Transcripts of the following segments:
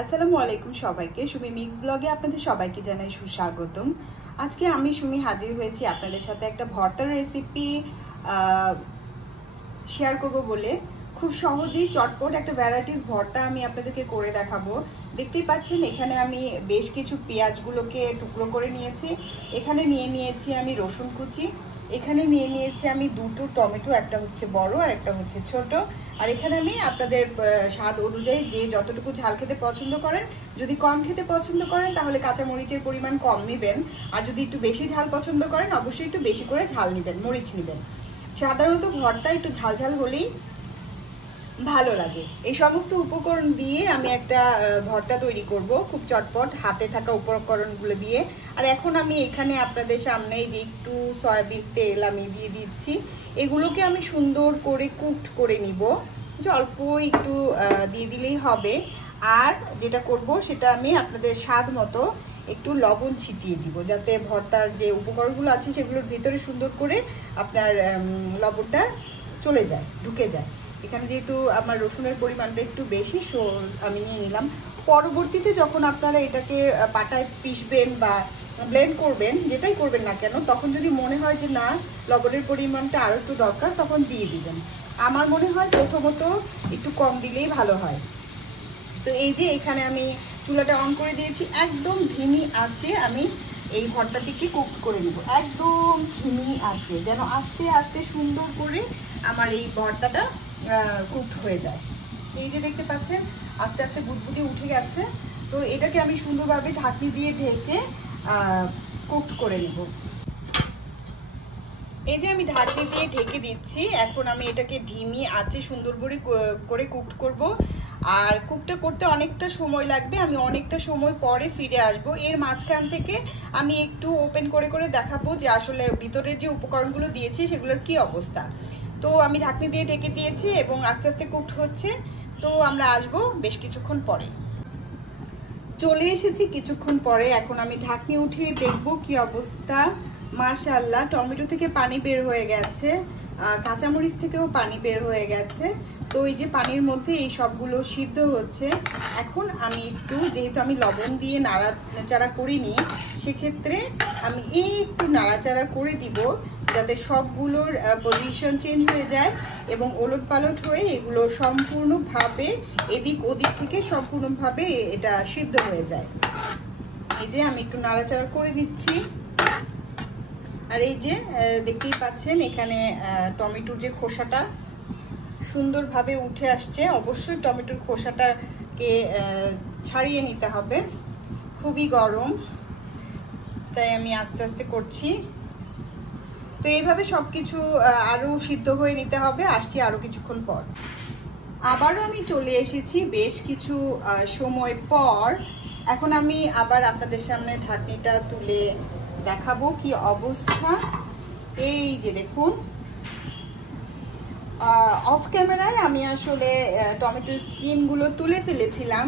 আসসালামু আলাইকুম সবাইকে। সুমি মিক্স ব্লগে আপনাদের সবাইকে জানাই সুস্বাগতম। আজকে আমি সুমি হাজির হয়েছি আপনাদের সাথে একটা ভর্তার রেসিপি শেয়ার করব বলে। খুব সহজেই চটপট একটা ভ্যারাইটিস ভর্তা আমি আপনাদেরকে করে দেখাবো। দেখতেই পাচ্ছেন এখানে আমি বেশ কিছু পেঁয়াজগুলোকে টুকরো করে নিয়েছি। এখানে নিয়েছি আমি রসুন কুচি। এখানে নিয়েছি আমি দুটো টমেটো, একটা হচ্ছে বড় আর একটা হচ্ছে ছোট। আর এখানে আমি আপনাদের স্বাদ অনুযায়ী যে যতটুকু ঝাল খেতে পছন্দ করেন, যদি কম খেতে পছন্দ করেন তাহলে কাঁচা মরিচের পরিমাণ কম নেবেন, আর যদি একটু বেশি ঝাল পছন্দ করেন অবশ্যই একটু বেশি করে ঝাল নেবেন, মরিচ নেবেন। সাধারণত ভর্তা একটু ঝাল ঝাল হলেই ভালো লাগে। এই সমস্ত উপকরণ দিয়ে আমি একটা ভর্তা তৈরি করব, খুব চটপট হাতে থাকা উপকরণগুলো দিয়ে। আর এখন আমি এখানে আপনাদের সামনে যে একটু সয়াবিন তেল আমি দিয়ে দিচ্ছি। এগুলোকে আমি সুন্দর করে কুকড করে নিব, যে অল্প একটু দিয়ে দিলেই হবে। আর যেটা করব সেটা আমি আপনাদের স্বাদ মতো একটু লবণ ছিটিয়ে দিব, যাতে ভর্তার যে উপকরণগুলো আছে সেগুলোর ভিতরে সুন্দর করে আপনার লবণটা চলে যায়, ঢুকে যায়। এখানে যেহেতু আমার রসুনের পরিমাণটা একটু বেশি, আমি নিয়ে নিলাম। পরবর্তীতে যখন আপনারা এটাকে পাটায় পিষবেন বা ব্লেন্ড করবেন, যেটাই করবেন না কেন, তখন যদি মনে হয় যে না লবণের পরিমাণটা আরও একটু দরকার, তখন দিয়ে দিবেন। আমার মনে হয় প্রথমত একটু কম দিলেই ভালো হয়। তো এই যে এখানে আমি চুলাটা অন করে দিয়েছি, একদম ধিমি আঁচে আমি এই ভর্তাটিকে কুক করে নেব। একদম ধিমি আঁচে, যেন আস্তে আস্তে সুন্দর করে আমার এই ভর্তাটা কুকড হয়ে যায়। এই যে দেখতে পাচ্ছেন আস্তে আস্তে বুদবুদি উঠে গেছে। তো এটাকে আমি সুন্দরভাবে ঢাকনি দিয়ে ঢেকে কুকড করে নেব। এই যে আমি ঢাকনি দিয়ে ঢেকে দিচ্ছি। এখন আমি এটাকে ধিমি আঁচে সুন্দর করে কুকড করব। আর কুকটা করতে অনেকটা সময় লাগবে, আমি অনেকটা সময় পরে ফিরে আসব। এর মাঝখান থেকে আমি একটু ওপেন করে করে দেখাবো যে আসলে ভিতরের যে উপকরণগুলো দিয়েছি সেগুলোর কি অবস্থা। তো আমি ঢাকনি দিয়ে ঢেকে দিয়েছি এবং আস্তে আস্তে কুকড হচ্ছে। তো আমরা আসবো বেশ কিছুক্ষণ পরে। চলে এসেছি কিছুক্ষণ পরে। এখন আমি ঢাকনি উঠিয়ে দেখবো কি অবস্থা। মাশাআল্লাহ, টমেটো থেকে পানি বের হয়ে গেছে, কাঁচামরিচ থেকেও পানি বের হয়ে গেছে। তো এই যে পানির মধ্যে এই সবগুলো সিদ্ধ হচ্ছে। এখন আমি একটু, যেহেতু আমি লবণ দিয়ে নাড়াচাড়া করিনি, সেক্ষেত্রে আমি একটু নাড়াচাড়া করে দিব, যাতে সবগুলোর পজিশন চেঞ্জ হয়ে যায় এবং ওলট পালট হয়ে এগুলো সম্পূর্ণভাবে এদিক ওদিক থেকে সম্পূর্ণভাবে এটা সিদ্ধ হয়ে যায়। এই যে আমি একটু নাড়াচাড়া করে দিচ্ছি। আর এই যে দেখতেই পাচ্ছেন এখানে টমেটোর যে খোসাটা সুন্দরভাবে উঠে আসছে। অবশ্যই টমেটোর খোসাটাকে ছাড়িয়ে নিতে হবে, খুবই গরম, তাই আমি আস্তে আস্তে করছি। তো এইভাবে সব কিছু আরও সিদ্ধ হয়ে নিতে হবে। আসছি আরও কিছুক্ষণ পর। আবারও আমি চলে এসেছি বেশ কিছু সময় পর। এখন আমি আবার আপনাদের সামনে ঢাকনিটা তুলে দেখাবো কি অবস্থা। এই যে দেখুন, অফ ক্যামেরায় আমি আসলে টমেটোর স্কিনগুলো তুলে ফেলেছিলাম।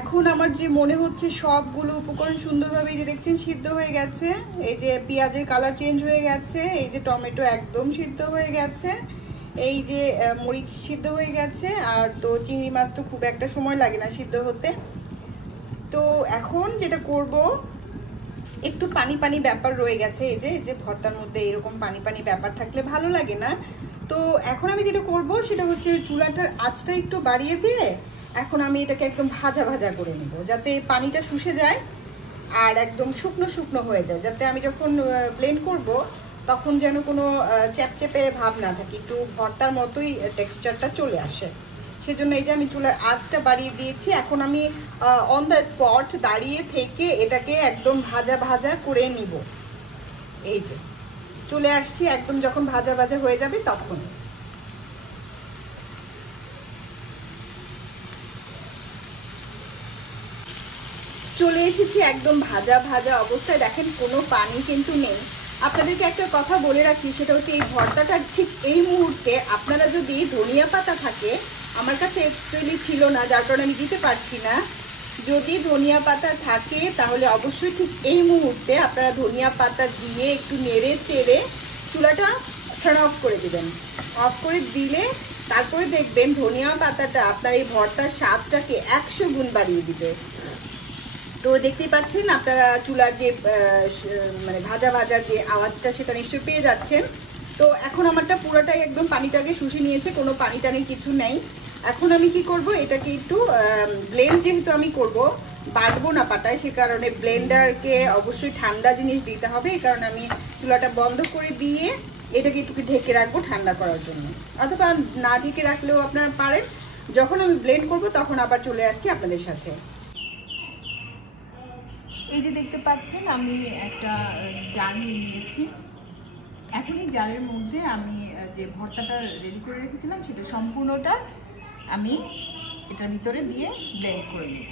এখন আমার যে মনে হচ্ছে সবগুলো উপকরণ সুন্দরভাবে এই যে দেখছেন সিদ্ধ হয়ে গেছে। এই যে পেঁয়াজের কালার চেঞ্জ হয়ে গেছে, এই যে টমেটো একদম সিদ্ধ হয়ে গেছে, এই যে মরিচ সিদ্ধ হয়ে গেছে। আর তো চিংড়ি মাছ তো খুব একটা সময় লাগে না সিদ্ধ হতে। তো এখন যেটা করব, একটু পানি পানি ব্যাপার রয়ে গেছে। এই যে ভর্তার মধ্যে এরকম পানি পানি ব্যাপার থাকলে ভালো লাগে না। তো এখন আমি যেটা করব সেটা হচ্ছে চুলাটার আঁচটা একটু বাড়িয়ে দিয়ে এখন আমি এটাকে একদম ভাজা ভাজা করে নেব, যাতে পানিটা শুষে যায় আর একদম শুকনো শুকনো হয়ে যায়, যাতে আমি যখন ব্লেন্ড করব তখন যেন কোনো চ্যাপচ্যাপে ভাব না থাকে, একটু ভর্তার মতোই টেক্সচারটা চলে আসে। সেজন্য এই যে আমি চুলার আঁচটা বাড়িয়ে দিয়েছি। এখন আমি অন দ্য স্পট দাঁড়িয়ে থেকে এটাকে একদম ভাজা ভাজা করে নিব। এই যে চলে আসছি, একদম যখন ভাজা ভাজা হয়ে যাবে তখন। চলে এসেছি একদম ভাজা ভাজা অবস্থায়। দেখেন কোনো পানি কিন্তু নেই। আপনাদেরকে একটা কথা বলে রাখি, সেটা হচ্ছে এই ভর্তাটা ঠিক এই মুহূর্তে আপনারা যদি ধনিয়া পাতা থাকে, আমার কাছে অ্যাকচুয়ালি ছিল না, যার কারণে আমি দিতে পারছি না। যদি ধনিয়া পাতা থাকে তাহলে অবশ্যই ঠিক এই মুহূর্তে আপনারা ধনিয়া পাতা দিয়ে একটু নেড়ে চেড়ে চুলাটা টার্ন অফ করে দেবেন। অফ করে দিলে তারপরে দেখবেন ধনিয়া পাতাটা আপনার এই ভর্তার স্বাদটাকে 100 গুণ বাড়িয়ে দিবে। তো দেখতেই পাচ্ছেন আপনারা চুলার যে মানে ভাজা ভাজা যে আওয়াজটা সেটা নিশ্চয়ই পেয়ে যাচ্ছেন। তো এখন আমারটা পুরোটাই একদম পানিটাকে শুষে নিয়েছে, কোনো পানি টানি কিছু নেই। এখন আমি কি করব, এটাকে একটু ব্লেন্ড যেহেতু আমি করব, বাটবো না পাটায়, সে কারণে ব্লেন্ডারকে অবশ্যই ঠান্ডা জিনিস দিতে হবে। এই কারণে আমি চুলাটা বন্ধ করে দিয়ে এটাকে একটু ঢেকে রাখবো ঠান্ডা করার জন্য, অথবা না ঢেকে রাখলেও আপনারা পারেন। যখন আমি ব্লেন্ড করব তখন আবার চলে আসছি আপনাদের সাথে। এই যে দেখতে পাচ্ছেন আমি একটা জার নিয়ে নিয়েছি। এখন এই জারের মধ্যে আমি যে ভর্তাটা রেডি করে রেখেছিলাম সেটা সম্পূর্ণটা আমি এটার ভিতরে দিয়ে ব্লেন্ড করে নিই।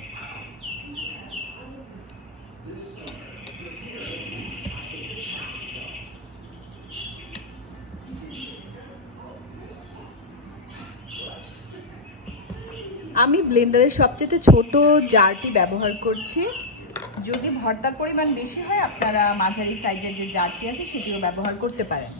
আমি ব্লেন্ডারের সবচেয়ে ছোট জারটি ব্যবহার করছি। যদি ভর্তার পরিমাণ বেশি হয় আপনারা মাঝারি সাইজের যে জারটি আছে সেটিও ব্যবহার করতে পারেন।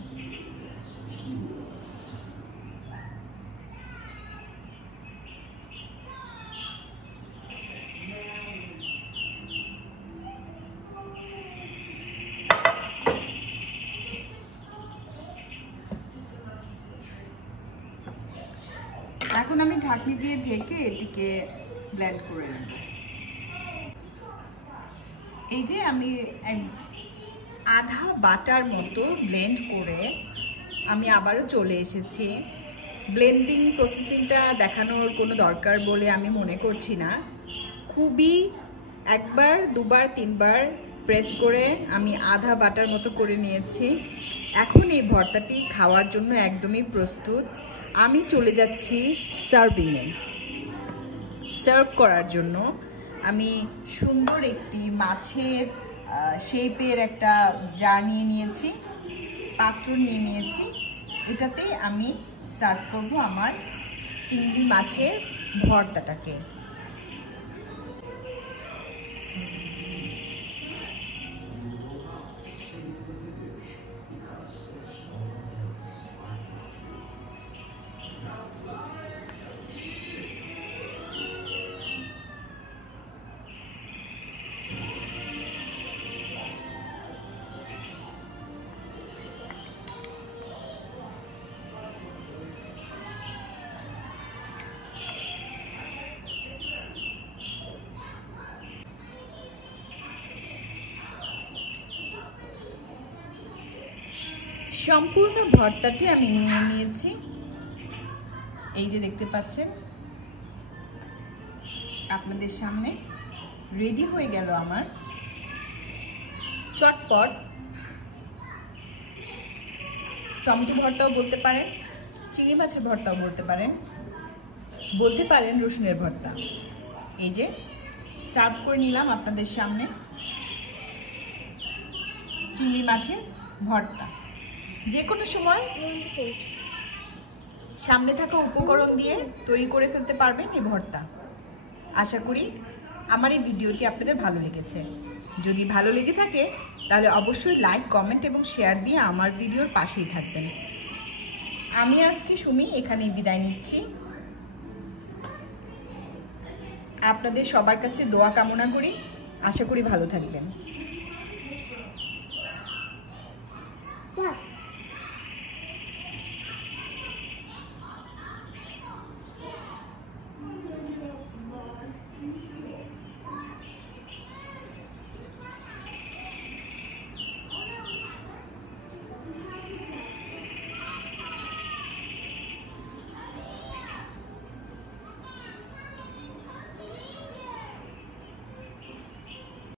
এখন আমি ঢাকনি দিয়ে ঢেকে এটিকে ব্লেন্ড করে নেব। এই যে আমি আধা বাটার মতো ব্লেন্ড করে আমি আবারও চলে এসেছি। ব্লেন্ডিং প্রসেসিংটা দেখানোর কোনো দরকার বলে আমি মনে করছি না। খুবই একবার দুবার তিনবার প্রেস করে আমি আধা বাটার মতো করে নিয়েছি। এখন এই ভর্তাটি খাওয়ার জন্য একদমই প্রস্তুত। আমি চলে যাচ্ছি সার্ভিংয়ে। সার্ভ করার জন্য আমি সুন্দর একটি মাছের শেপের একটা জার নিয়ে নিয়েছি, পাত্র নিয়ে নিয়েছি। এটাতেই আমি সার্ভ করব আমার চিংড়ি মাছের ভর্তাটাকে। সম্পূর্ণ ভর্তাটি আমি নিয়ে নিয়েছি। এই যে দেখতে পাচ্ছেন আপনাদের সামনে রেডি হয়ে গেল আমার চটপট টমেটো ভর্তাও বলতে পারেন, চিংড়ি মাছের ভর্তাও বলতে পারেন, রসুনের ভর্তা। এই যে সার্ভ করে নিলাম আপনাদের সামনে চিংড়ি মাছের ভর্তা। যে কোনো সময় সামনে থাকা উপকরণ দিয়ে তৈরি করে ফেলতে পারবেন এই ভর্তা। আশা করি আমার এই ভিডিওটি আপনাদের ভালো লেগেছে। যদি ভালো লেগে থাকে তাহলে অবশ্যই লাইক, কমেন্ট এবং শেয়ার দিয়ে আমার ভিডিওর পাশেই থাকবেন। আমি আজকে সুমি এখানেই বিদায় নিচ্ছি। আপনাদের সবার কাছে দোয়া কামনা করি। আশা করি ভালো থাকবেন।